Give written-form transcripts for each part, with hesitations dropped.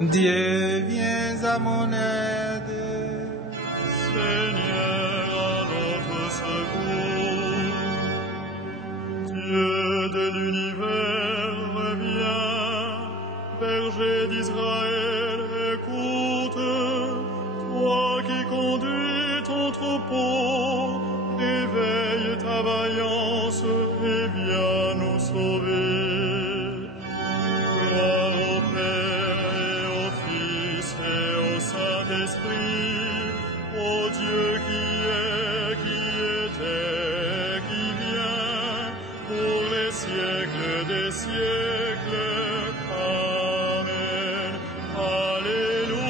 Dieu, viens à mon aide. Seigneur, à notre secours. Dieu de l'univers, reviens. Berger d'Israël, écoute. Toi qui conduis ton troupeau, éveille ta vaillance et viens nous sauver. Gloire au Père et au Fils et au Saint-Esprit, au Dieu qui est, qui était, qui vient, pour les siècles des siècles. Amen. Alléluia.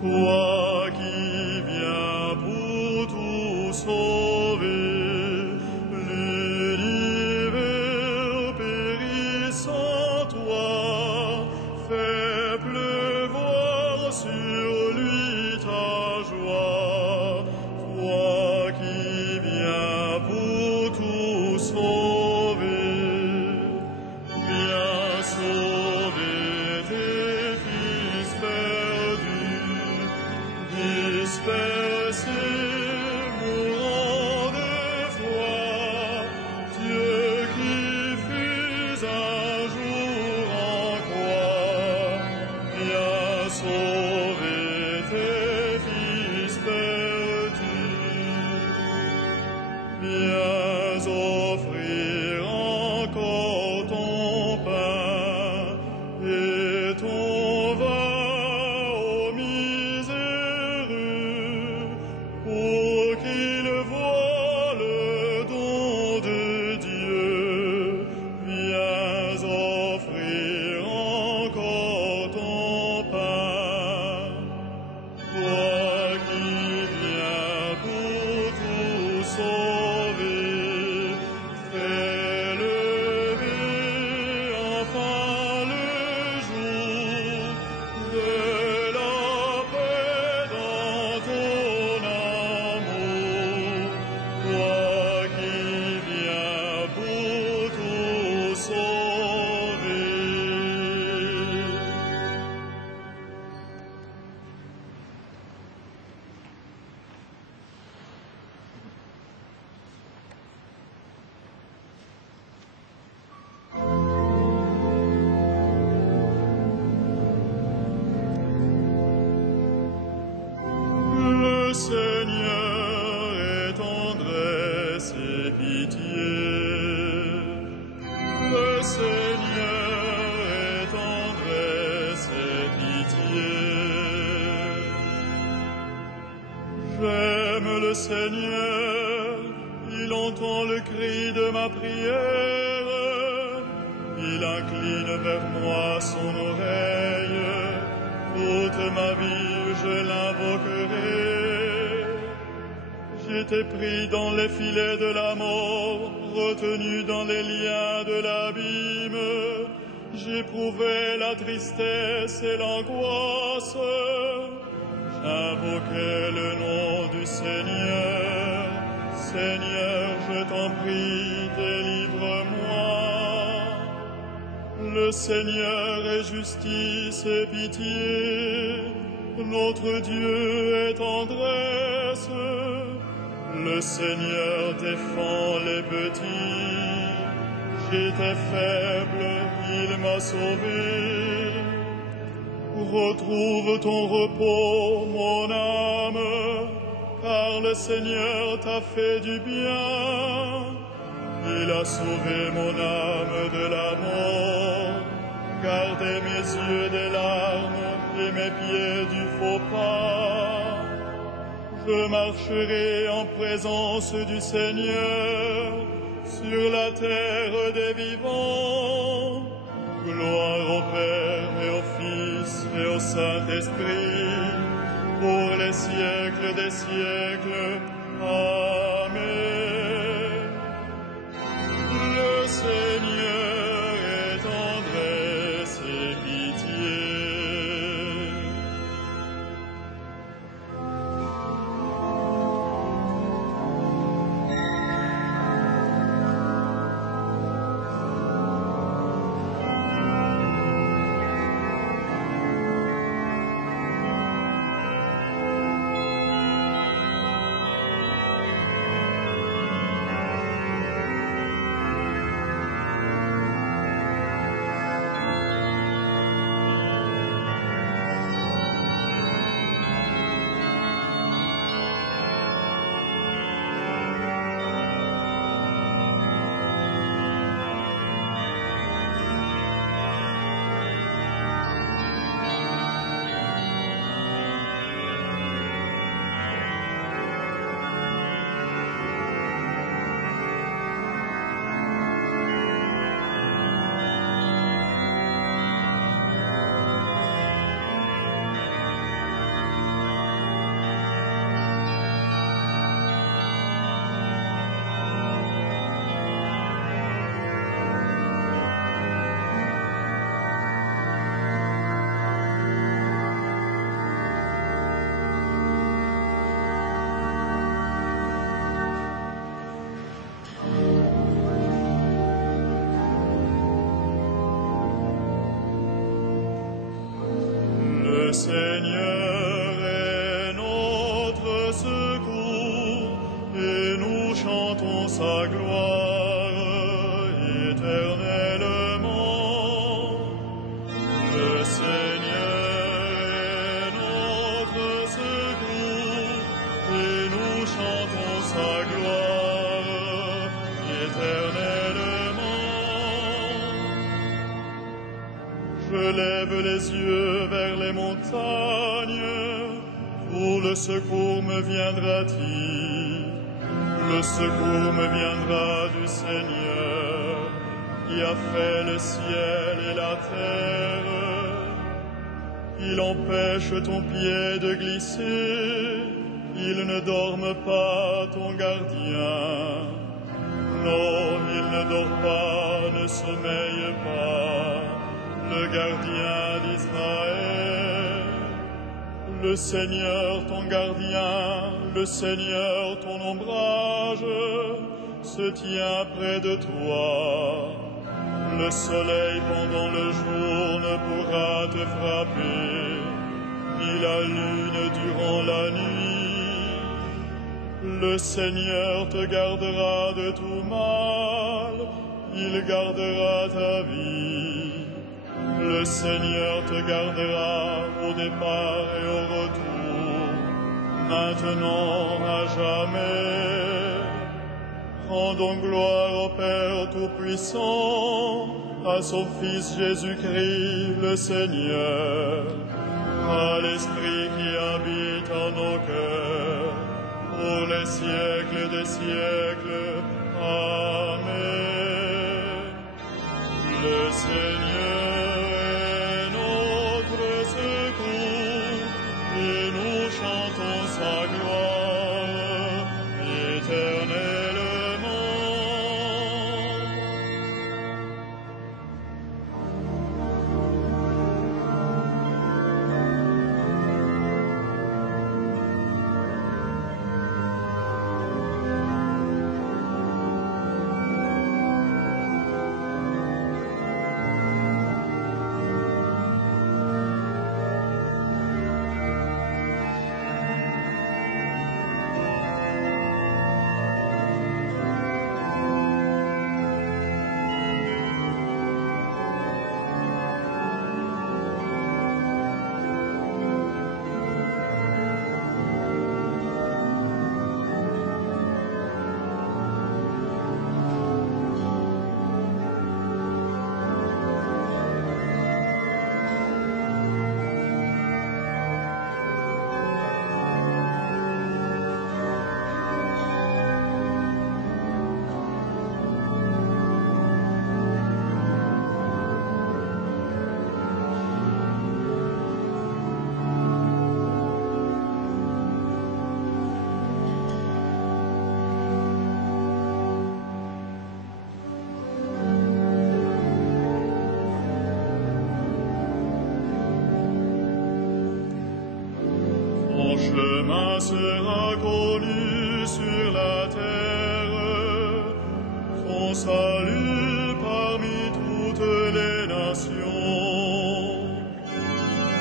Toi qui viens pour tout sauver, l'univers périt sans toi, fais pleuvoir sur lui ta joie. Toi qui viens pour tout sauver, viens sauver tes fils perdus, dispersés, mourants de foi. Dieu qui fus un jour en croix, viens sauver tes fils perdus. Viens offrir encore ton pain et ton vin aux miséreux, pour qu'ils voient le don de Dieu. Viens offrir encore ton pain. Toi qui viens pour tout sauver, fais lever enfin le jour de la paix dans ton amour. Toi qui viens pour tout sauver. Le Seigneur est tendresse et pitié. Le Seigneur est tendresse et pitié. J'aime le Seigneur, il entend le cri de ma prière. Il incline vers moi son oreille. Toute ma vie je l'invoquerai. J'étais pris dans les filets de la mort, retenu dans les liens de l'abîme. J'éprouvais la tristesse et l'angoisse. J'invoquais le nom du Seigneur. Seigneur, je t'en prie, délivre-moi. Le Seigneur est justice et pitié. Notre Dieu est tendresse. Le Seigneur défend les petits. J'étais faible, il m'a sauvé. Retrouve ton repos, mon âme, car le Seigneur t'a fait du bien. Il a sauvé mon âme de la mort, gardé mes yeux des larmes et mes pieds du faux pas. Je marcherai en présence du Seigneur sur la terre des vivants. Gloire au Père et au Fils et au Saint-Esprit, pour les siècles des siècles. Amen. Le Seigneur est tendresse et pitié. Seigneur est notre secours, et nous chantons sa gloire éternellement. Le Seigneur est notre secours, et nous chantons sa gloire éternellement. Je lève les yeux vers les montagnes, où le secours me viendra-t-il? Le secours me viendra du Seigneur, qui a fait le ciel et la terre. Il empêche ton pied de glisser, il ne dorme pas ton gardien. Non, il ne dort pas, ne sommeille pas, le gardien d'Israël. Le Seigneur ton gardien, le Seigneur ton ombrage, se tient près de toi. Le soleil pendant le jour ne pourra te frapper, ni la lune durant la nuit. Le Seigneur te gardera de tout mal, il gardera ta vie. Le Seigneur te gardera au départ et au retour, maintenant à jamais. Rendons gloire au Père Tout-Puissant, à son Fils Jésus-Christ le Seigneur, à l'Esprit qui habite en nos cœurs, pour les siècles des siècles. Amen. Le Seigneur est notre secours, et nous chantons sa gloire éternellement. Ton chemin sera connu sur la terre, ton salut parmi toutes les nations.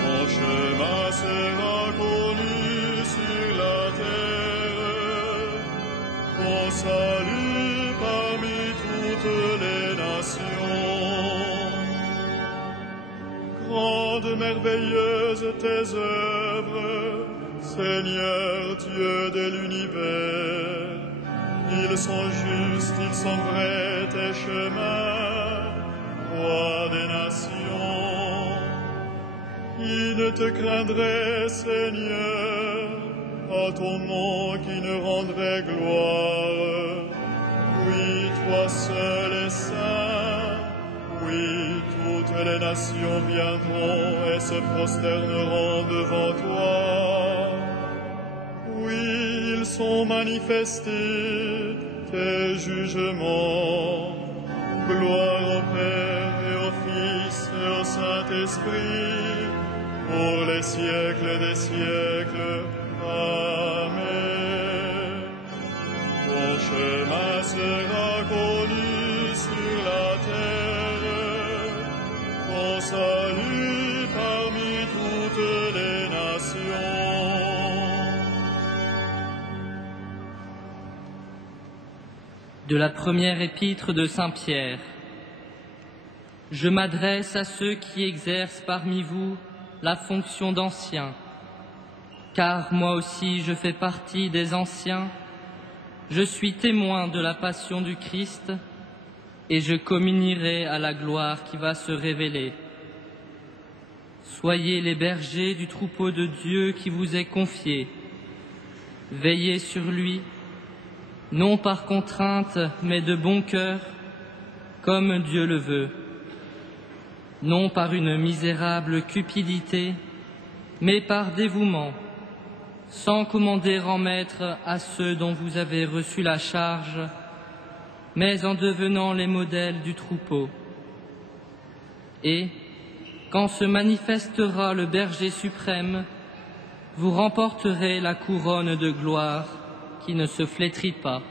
Ton chemin sera connu sur la terre, ton salut parmi toutes les nations. Grandes, merveilleuses tes œuvres, Seigneur Dieu de l'univers, ils sont justes, ils sont vrais tes chemins, roi des nations. Qui ne te craindrait, Seigneur, à ton nom qui ne rendrait gloire? Oui, toi seul es saint, oui, toutes les nations viendront et se prosterneront devant toi. Oui, ils sont manifestés, tes jugements. Gloire au Père et au Fils et au Saint-Esprit, pour les siècles des siècles. Amen. Ton chemin sera connu sur la terre, ton salut parmi toutes les De la première épître de Saint Pierre. Je m'adresse à ceux qui exercent parmi vous la fonction d'anciens, car moi aussi je fais partie des anciens, je suis témoin de la passion du Christ, et je communierai à la gloire qui va se révéler. Soyez les bergers du troupeau de Dieu qui vous est confié. Veillez sur lui, non par contrainte, mais de bon cœur, comme Dieu le veut. Non par une misérable cupidité, mais par dévouement, sans commander en maître à ceux dont vous avez reçu la charge, mais en devenant les modèles du troupeau. Et, quand se manifestera le berger suprême, vous remporterez la couronne de gloire qui ne se flétrit pas.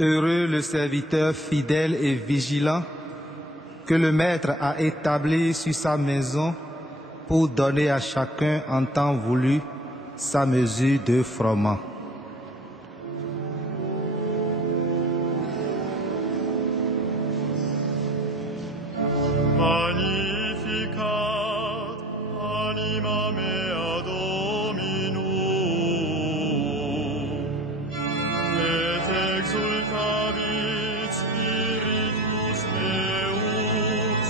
Heureux le serviteur fidèle et vigilant que le Maître a établi sur sa maison pour donner à chacun en temps voulu sa mesure de froment. Magnificat anima mea Dominum, et exultavit spiritus meus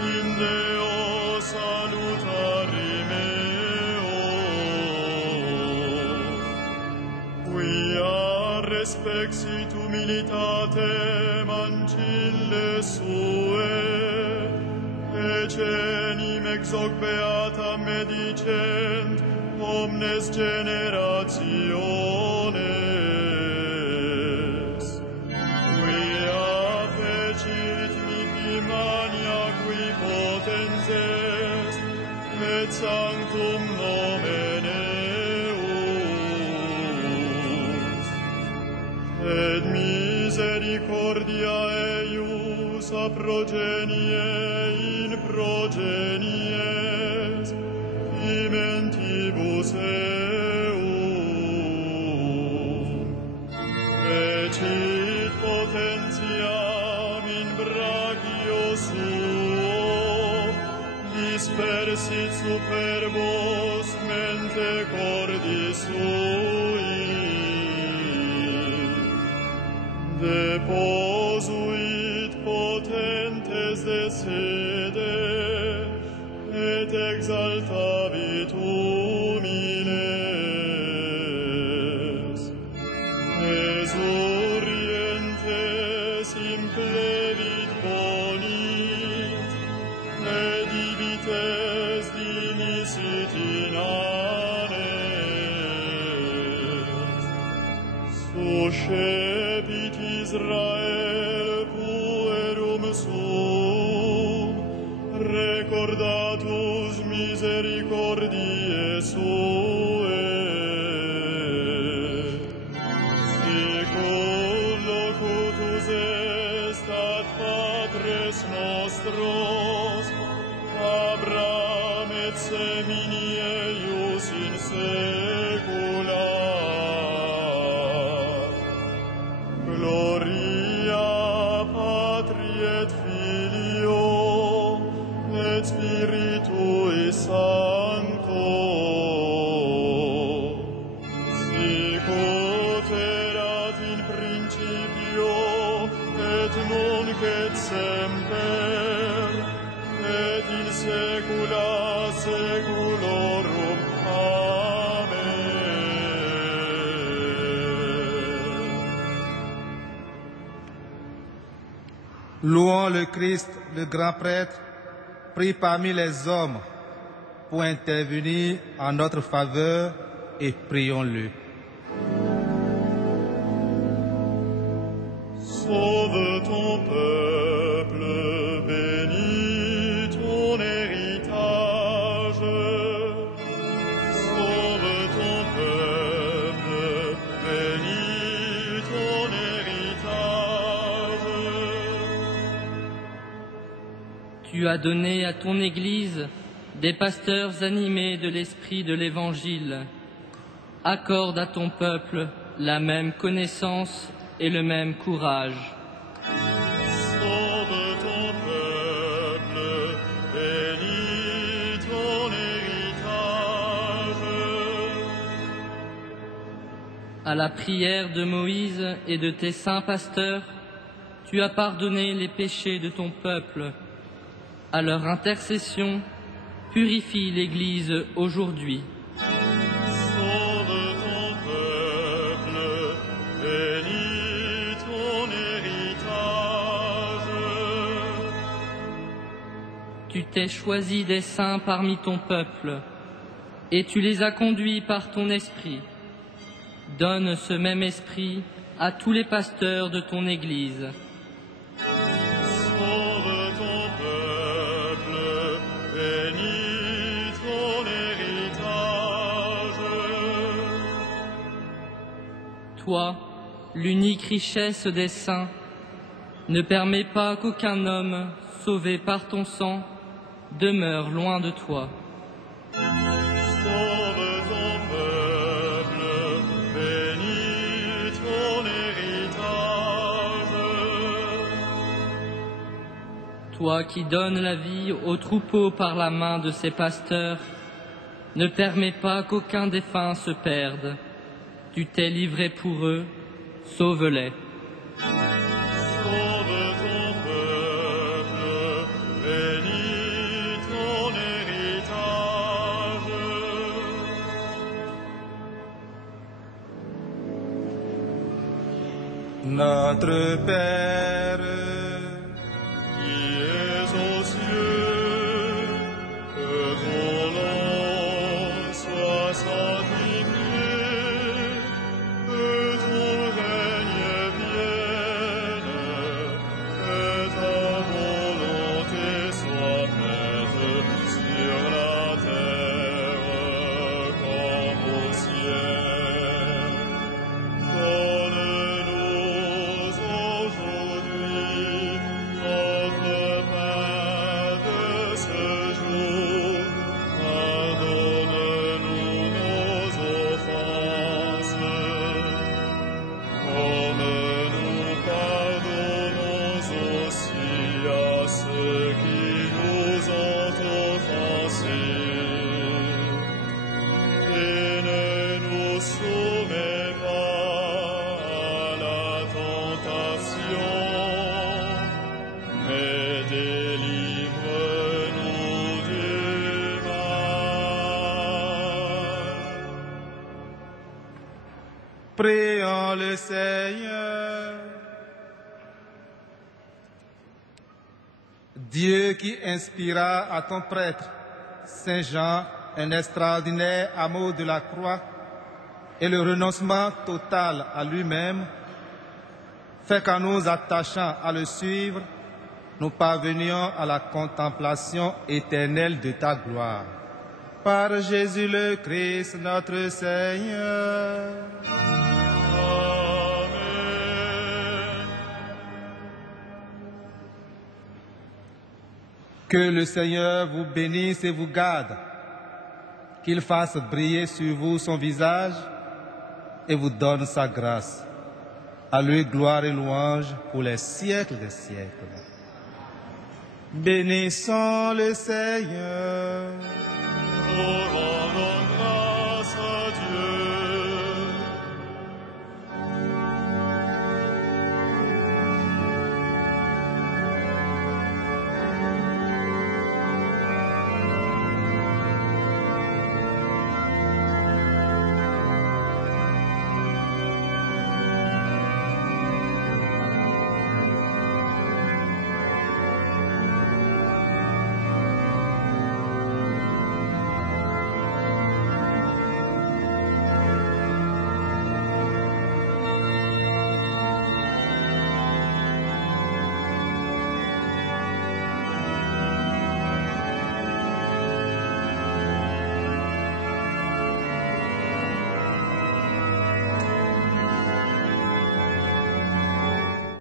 in Deo salutari meo, quia respexit humilitatem ancilles sue, cenim ex hoc beatam medicent omnes generationes, quia fecit mihi maniacui potens est, et sanctum nomen eus, et misericordia eius a progenie in progenies imentibus eum, fecit potentiam in brachio suo, dispersit superbos mente cordis sui, deposuit potentes de sede, et exaltavit humiles. Esurrientes implevit bonit, et divites dimisit in anes. Suscepit Israel puerum suum, recordatus misericordiae sue. Sicul locutus est ad patres nostros, Abraham et semini eius in saecula. Gloria Patri et Filio et Spiritui Sancto, sic ut erat in principio et nunc et semper Louons le Christ, le grand prêtre, pris parmi les hommes pour intervenir en notre faveur et prions-le. Sauve ton peuple, bénis ton héritage. Sauve ton peuple, bénis ton héritage. Tu as donné à ton Église des pasteurs animés de l'esprit de l'Évangile. Accorde à ton peuple la même connaissance et le même courage. Sauve ton peuple, bénis ton héritage. À la prière de Moïse et de tes saints pasteurs, tu as pardonné les péchés de ton peuple. À leur intercession, purifie l'Église aujourd'hui. Sauve ton peuple, bénis ton héritage. Tu t'es choisi des saints parmi ton peuple, et tu les as conduits par ton esprit. Donne ce même esprit à tous les pasteurs de ton Église. Sauve ton peuple, bénis ton héritage. Toi, l'unique richesse des saints, ne permets pas qu'aucun homme, sauvé par ton sang, demeure loin de toi. Sauve ton peuple, bénis ton héritage. Toi qui donnes la vie aux troupeaux par la main de ses pasteurs, ne permets pas qu'aucun défunt se perde. Tu t'es livré pour eux, sauve-les. Sauve ton peuple, bénis ton héritage. Notre Père, Qui es aux cieux, que ton nom soit sanctifié, que ton règne vienne, que ta volonté soit faite sur la terre comme au ciel. Donne-nous aujourd'hui notre pain de ce jour. Pardonne-nous nos offenses, comme nous pardonnons aussi à ceux qui nous ont offensés. Et ne nous soumets pas à la tentation, mais délivre-nous du mal. prions le Seigneur. Dieu qui inspira à ton prêtre, Saint Jean, un extraordinaire amour de la croix et le renoncement total à lui-même, fait qu'en nous attachant à le suivre, nous parvenions à la contemplation éternelle de ta gloire. Par Jésus le Christ, notre Seigneur. Amen. Que le Seigneur vous bénisse et vous garde, qu'il fasse briller sur vous son visage et vous donne sa grâce. À lui gloire et louange pour les siècles des siècles. Bénissons le Seigneur. Nous